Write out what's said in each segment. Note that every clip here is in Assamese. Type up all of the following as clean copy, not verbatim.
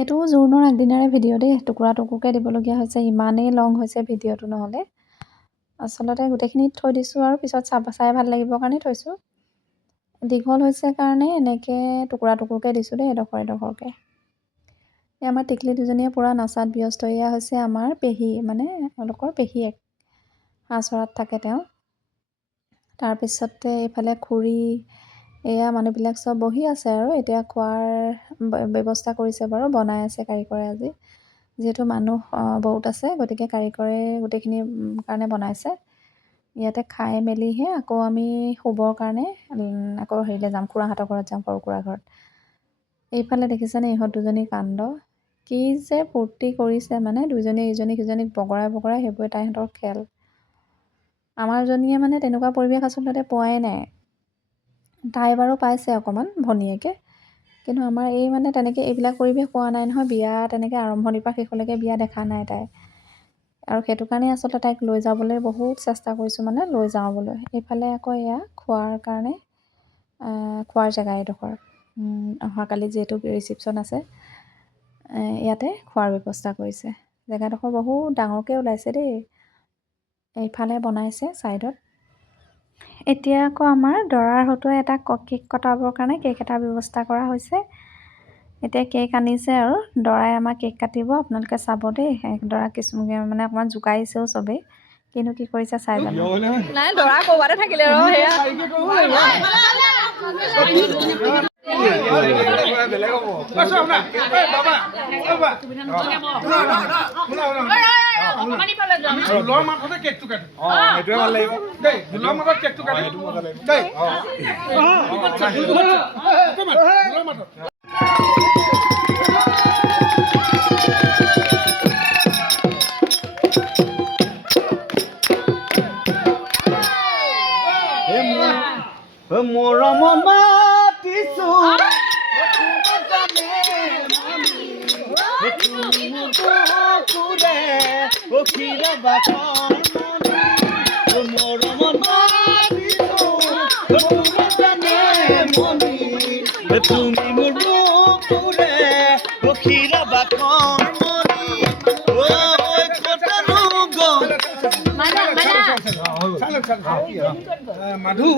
এইটো জোৰোণৰ আগদিনাৰে ভিডিঅ' দেই, টুকুৰা টুকুৰকৈ দিবলগীয়া হৈছে, ইমানেই লং হৈছে ভিডিঅ'টো। নহ'লে আচলতে গোটেইখিনি থৈ দিছোঁ আৰু পিছত চাই ভাল লাগিবৰ কাৰণে থৈছোঁ। দীঘল হৈছে কাৰণে এনেকৈ টুকুৰা টুকুৰকৈ দিছোঁ দেই, এডোখৰ এডোখৰকৈ। এই আমাৰ টিকলি দুজনীয়ে পূৰা নাচাত ব্যস্ত। এয়া হৈছে আমাৰ পেহী, মানে এওঁলোকৰ পেহীয়েক, হাঁহচৰাত থাকে তেওঁ। তাৰপিছতে এইফালে খুৰী, এয়া মানুহবিলাক চব বহি আছে আৰু এতিয়া খোৱাৰ ব্যৱস্থা কৰিছে বাৰু, বনাই আছে কাৰিকৰে আজি। যিহেতু মানুহ বহুত আছে, গতিকে কাৰিকৰে গোটেইখিনি কাৰণে বনাইছে। ইয়াতে খাই মেলিহে আকৌ আমি শুবৰ কাৰণে আকৌ হেৰিলৈ যাম, খুৰাহঁতৰ ঘৰত যাম, সৰু খুৰা ঘৰত। এইফালে দেখিছেনে ইহঁত দুজনী কাণ্ড, কি যে ফূৰ্তি কৰিছে, মানে দুইজনীয়ে ইজনী সিজনীক বগৰাই বগৰাই, সেইবোৰে তাইহঁতৰ খেল। আমাৰজনীয়ে মানে তেনেকুৱা পৰিৱেশ আচলতে পোৱাই নাই। তাই বাৰু পাইছে অকণমান ভনীয়েকে, কিন্তু আমাৰ এই মানে তেনেকৈ এইবিলাক পৰিৱেশ পোৱা নাই নহয়। বিয়া তেনেকৈ আৰম্ভণিৰ পৰা শেষলৈকে বিয়া দেখা নাই তাই, আৰু সেইটো কাৰণেই আচলতে তাইক লৈ যাবলৈ বহুত চেষ্টা কৰিছোঁ, মানে লৈ যাওঁ বোলো। এইফালে আকৌ এয়া খোৱাৰ কাৰণে খোৱাৰ জেগা এডোখৰ, অহাকালি যিহেতু ৰিচিপশ্যন আছে, ইয়াতে খোৱাৰ ব্যৱস্থা কৰিছে। জেগাডোখৰ বহুত ডাঙৰকৈ ওলাইছে দেই, এইফালে বনাইছে ছাইডত। এতিয়া আকৌ আমাৰ দৰাৰ হতুৱাই এটা কেক কটাবৰ কাৰণে কেক এটা ব্যৱস্থা কৰা হৈছে। এতিয়া কেক আনিছে আৰু দৰাই আমাৰ কেক কাটিব, আপোনালোকে চাব দেই। দৰা কিছুমানে মানে অকণমান জোকাইছেও চবেই, কিন্তু কি কৰিছে চাই যাব। নাই, দৰা ক'ৰবাতে থাকিলে আৰু সেয়া মৰম মাতিছো তুমি মোৰ বুকুৰে ৰখিলা বাখন মাধু,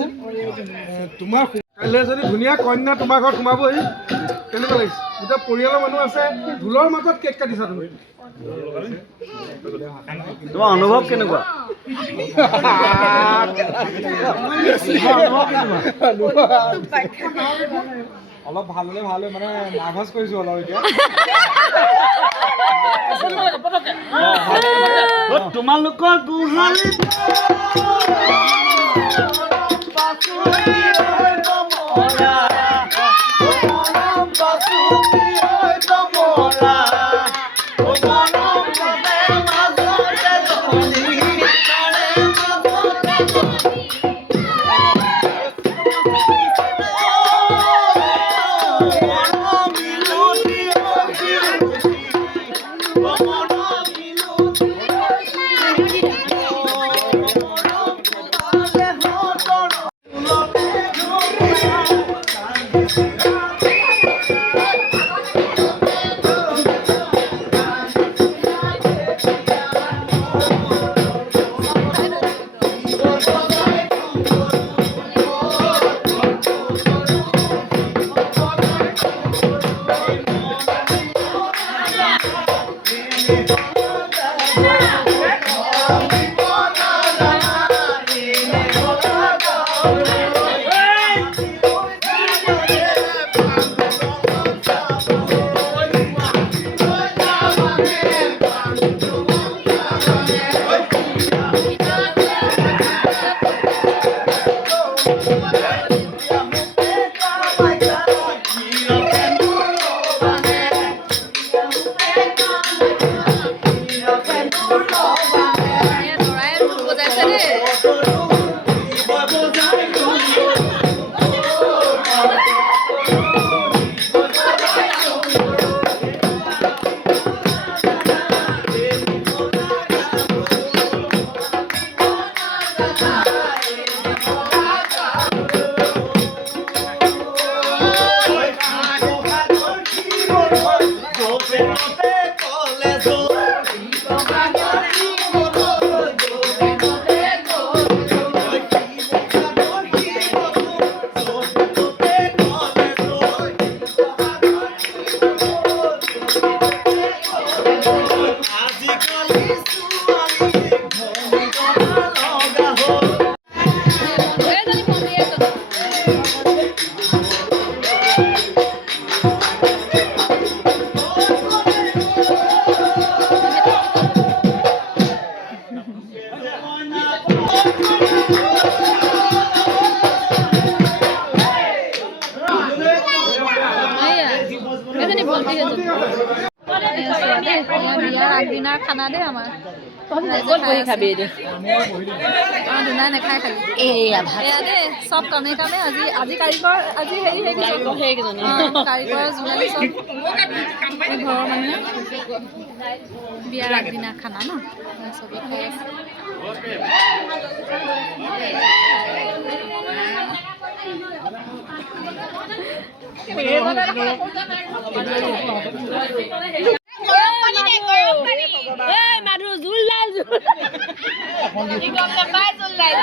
তোমাৰ কাইলৈ যদি ধুনীয়া কন্যা তোমাৰ ঘৰত সোমাবহি, কেনেকুৱা লাগিছে? গোটেই পৰিয়ালৰ মানুহ আছে, ঢোলৰ মাজত কেক কাটিছা তুমি। তোমাৰ অনুভৱ কেনেকুৱা? অলপ ভাল হ'লে ভাল হয়, মানে নাৰ্ভাছ কৰিছোঁ অলপ এতিয়া। তোমালোকৰ গোহালিত পেটতে কলেজ বিয়াৰ আগদিনাৰ খানা দেই আমাৰ খাবি দুনাই নাখায় খালি এয়া দেই চব কামে কামে আজি কাৰিকৰ আজি কাৰিকৰ যোগালী চব ঘৰৰ মানুহে বিয়াৰ আগদিনা খানা ন চবেই খাই আছে মাধু জোল লাল কি গম নাপায় জোল লাল